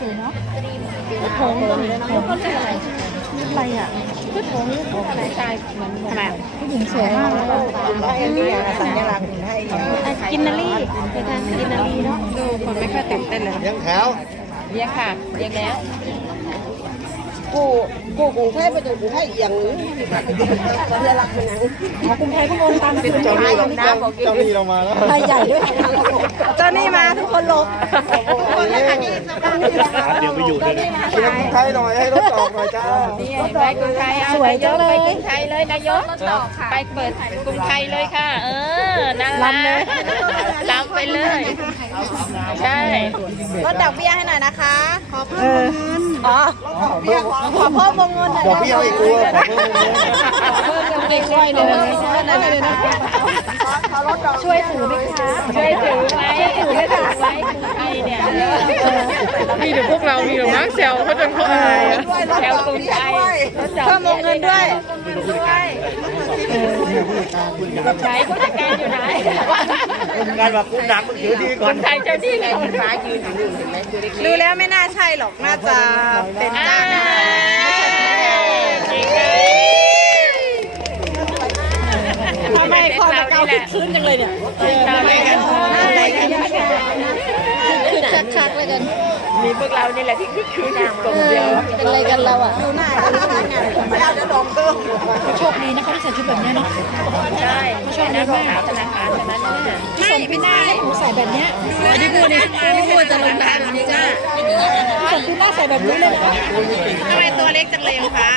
สวยเนาะกระทงก็มีกเะทงอะไรอะไรอะกระทงกระทงชายเหมือนแบบผู้หญิงสวยมากแล้าก็มีสัญลักษณ์ให้กินนารีไปทานกินนารีเนาะดูคนไม่ค่อยตื่นเต้นเลยยังแถวเยี่ยค่ะเยี่ยแล้วกูกูกรุงเทพไปดูกรุงเทพอย่างสัญลักษณ์เป็นยังกรุงเทพก็มองตามเป็นจ้าหนี้เรามาแล้วใหญ่ด้วยเจ้าหนี้มา ทุกคนลงยเดี๋ยวไปอยู่เลยคุณไทยหน่อย ให้รถตอบหน่อยจ้าไปกรุงไทยสวยจังเลยไปกรุงไทยเลยนายกไปเปิดกรุงไทยเลยค่ะ เออน่ารักลยไปเลย ใช่รถดอกเบี้ยให้หน่อยนะคะ ขอพิ่มวงเงินอ๋อขอเพิ่มวงเงินหน่อยขอเบี้ยอีกตัวเพิ่มเงินไปค่อยเลยนะช่วยถือไหมคะช่วยถือไมชวยถือไหมคะไหมพีเนี่ยพี่เดี๋ยวพวกเรามีแต่มารเซลเขาจะเขาอายแซลตรงไใเขามงเงินด้วย ใชไทยคนไทยอยู่ไหนงานแบบกูหนักมือถือดีก่อนคนไทยจะดีเลยคนไทยยืนอยู่นึ่งไหมรู้แล้วไม่น่าใช่หรอก น่าจะเป็นการทำไมคากาวคืนจังเลยเนี่ยคืนลยกันคืนคืนคักคักไกันมีพวกเรานี่แหละที่คืนคือนาลุ่มเดียวเป็นอะไรกันเราอ่ะดูหน้าดูหน้าไม่เอาแลดองเติมโชคดีนะเขาได้ใส่ชุดแบบนี้เนาะใช่เขาชอบนะแม่ธนาคารธนานารนี่ส่งพี่หน้าให้ผมใส่แบบเนี้ยดูนะดูนะดูควรจะลงทางนี้จ้าส่งพี่หน้าใส่แบบนี้เลยทำไมตัวเล็กจังเลยคะ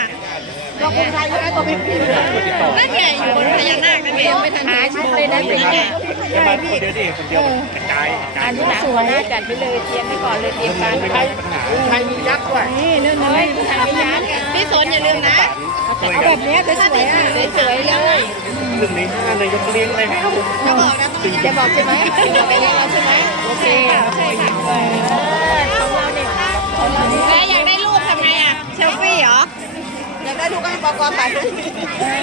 ก็่งทายตัวเ่ไงอยู่บนพญานาคนั่ใเองไม่ทันหายเลยนะพี่แกไปพี่เดี๋ยวดิเดี๋ยวกระจายการสวยจัดไปเลยเตียมไปก่อนเลยเตรียมการไใครมียักษ์ด้วยนี่เนื้อเนื้อทางยักษ์พี่สนอย่าลืมนะเอาแบบนี้จะสวยสวยเลยหนึ่งในห้าในยกเลี้ยงอะไรให้าบกจะบอกใช่ไหมจะบอกไปยเราใช่ไหมโอเคค่ะไป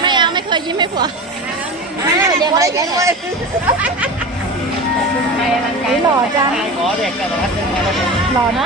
ไม่เอาไม่เคยยิ้มให้ผัวไม่เดี๋ยวไปเลยไหล่อจังหล่อเด็กกันหล่อนะ